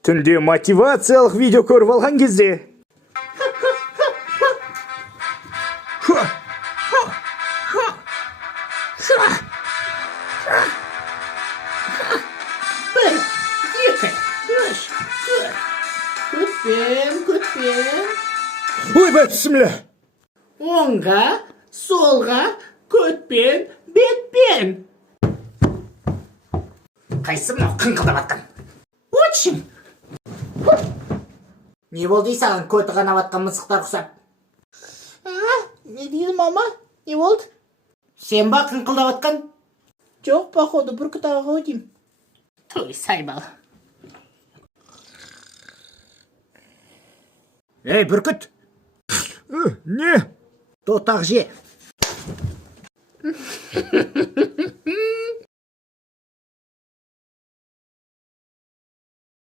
Түнде мотивациялық видео көріп алған кезде. Bir, iki, üç, dört. Көтпен. Ойбай, бісміллә. Оңға, солға, көтпен, бетпен. Қайсы мынау қыңқылдап атқан? Очень. Не болды саған көті қанап атқан мысықтар құсап? Не дейді мама? Не болды? Сен ба қыңқылдап атқан? Жоқ, походу, бүркіт ағаға ғой деймін. Той сайбал. Ей, бүркіт. Не? Тотақ же.